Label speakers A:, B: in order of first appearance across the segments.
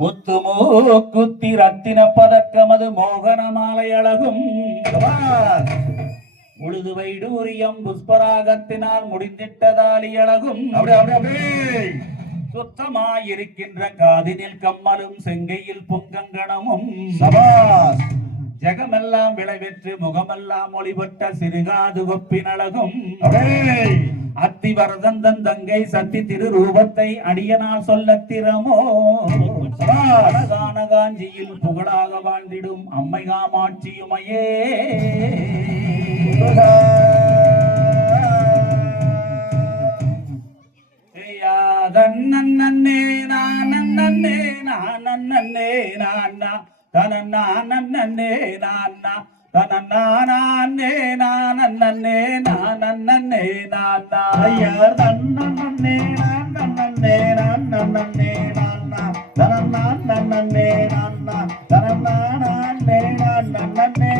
A: முத்து மூக்குத்தி ரத்தின பதக்கமது மோகன மாலை அழகும். உழுது வைடூரியம் புஷ்பராகத்தினால் முடிந்திட்டதாலி அழகும். சுத்தமாயிருக்கின்ற காதினில் கம்மலும் செங்கையில் பொங்கங்கணமும்.
B: சபாஸ்
A: ஜெகமெல்லாம் விளைவெற்று முகமெல்லாம் ஒளிபட்ட சிறுகாது கொப்பின் அழகும்
B: அப்படியே
A: அத்திவரதந்தன் தங்கை சத்தி திருரூபத்தை அடியனால் சொல்லத் திறமோ? அழகான காஞ்சியில் புகழாக வாழ்ந்திடும் அம்மை காமாட்சியுமையே தன்னே நானே நானே நானா தனே நானா தனே நானே நானே நானா
B: ஐயர் நன்னே. நன்னே நன்னே நான்னா. தனநான் நன்னே நான்னா நன்னே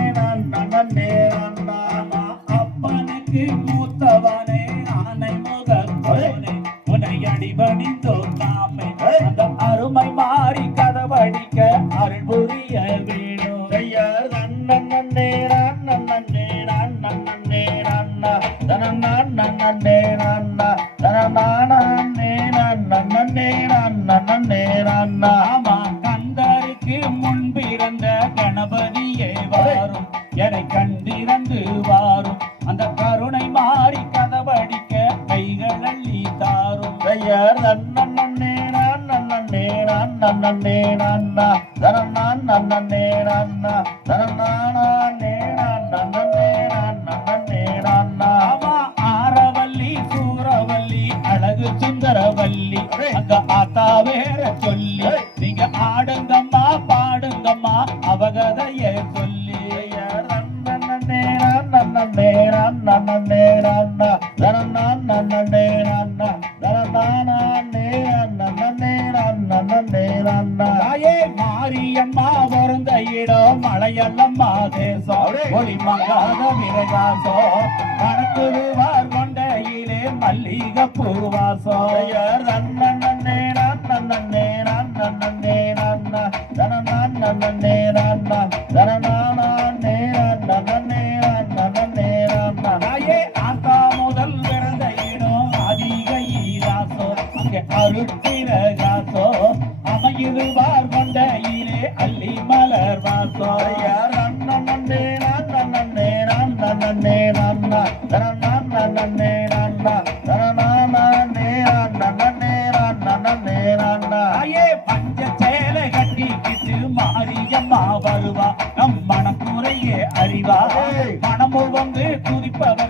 B: நன்னே. நான்னா
A: அப்பனுக்கு மூத்தவனே ஆனை முகத்தோனே உனை அடிபணிந்தோம் கந்தருக்கு முன்பிறந்த கணபதியே வாரும். எனை கண்டிரந்து வாரும். அந்த கருணை மாறி கதவடிக்க கைகள் அள்ளி தாரும்.
B: ஐயர் நன்னே நன்னே நன்னே நான்னா.
A: அங்க ஆத்தா வேற சொல்லி நீங்க ஆடுங்கம்மா பாடுங்கம்மா அவகதைய சொல்லி. மாரியம்மா பிறந்த இடம் மலையல்லம்மா தேசம். ஒளி மங்காத விரகாசம் கணக்குருவார் கொண்டையிலே மல்லிகை பூவாசம் அருட்டிரகாசோ அமையிருவார் கொண்டையிலே அள்ளி மலர் வாசோ. வருவா நம் மனக்குறையே அறிவா. மனமுள் வந்து துதிப்பதற்கு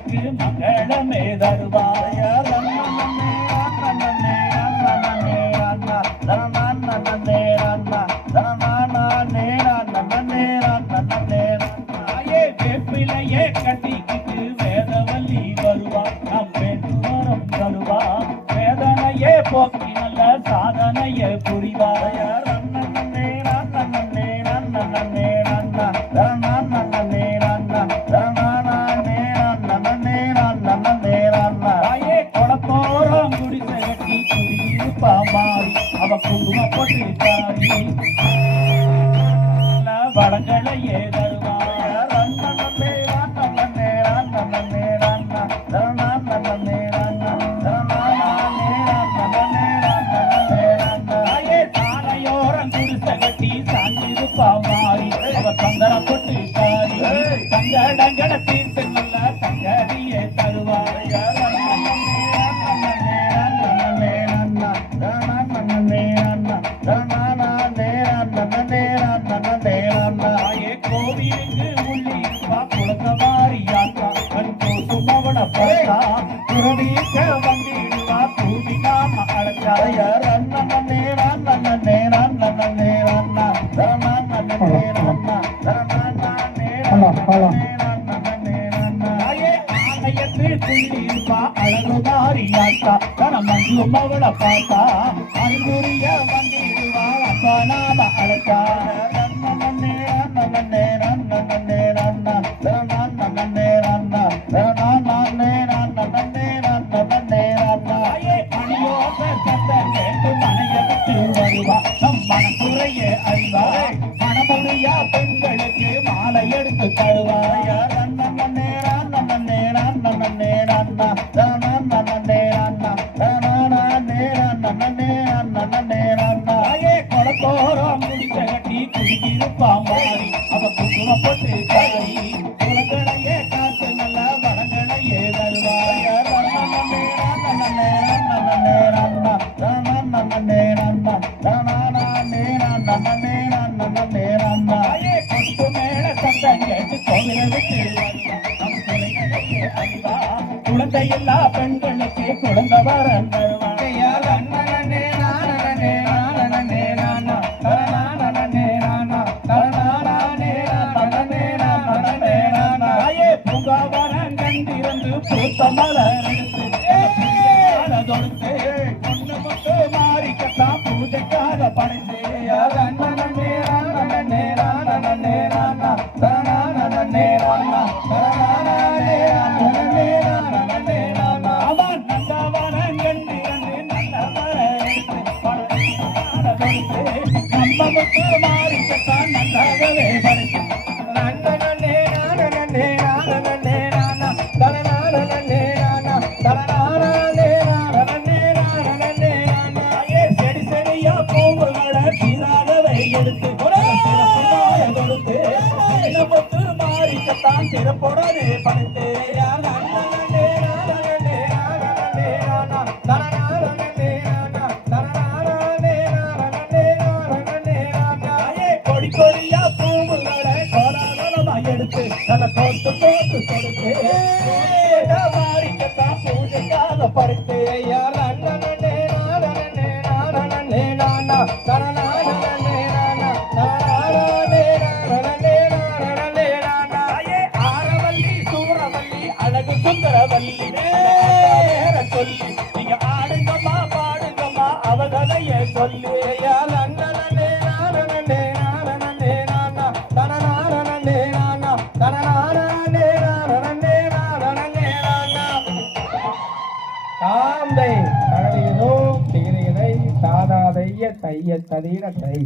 A: போட்டு தாரி தங்கடங்கட தீர்த்து நல்ல தங்கடியே தருவாய் தாயே கோவிலுக்கு உள்ளிருப்பா குழந்த மாறியாத்தா கண் போசும் அவள பார்த்தா. துறவிக்க வந்திடுவா பூமி நாம அழைச்சாய தாயே ஆலயத்தில் குள்ளிருப்பா அழகு மாறியாத்தா தன மஞ்சும் அவள பார்த்தா. அன்புரிய நாம அழைச்சா குழந்தை இல்லா பெண்களுக்கு குழந்தை வர பூங்கா வர கண்டிருந்து பூத்த மலர் தொடுத்து பார்க்கத்தான் சிறப்போடு பணித்து கொடியா பூமுகளை கோலாகலமாக எடுத்து நல்ல தோத்து தோத்து கொடுத்து மாறிக்கத்தான் பூஜைக்காக படைத்து யார
C: தாந்தை தகதையதோ தை.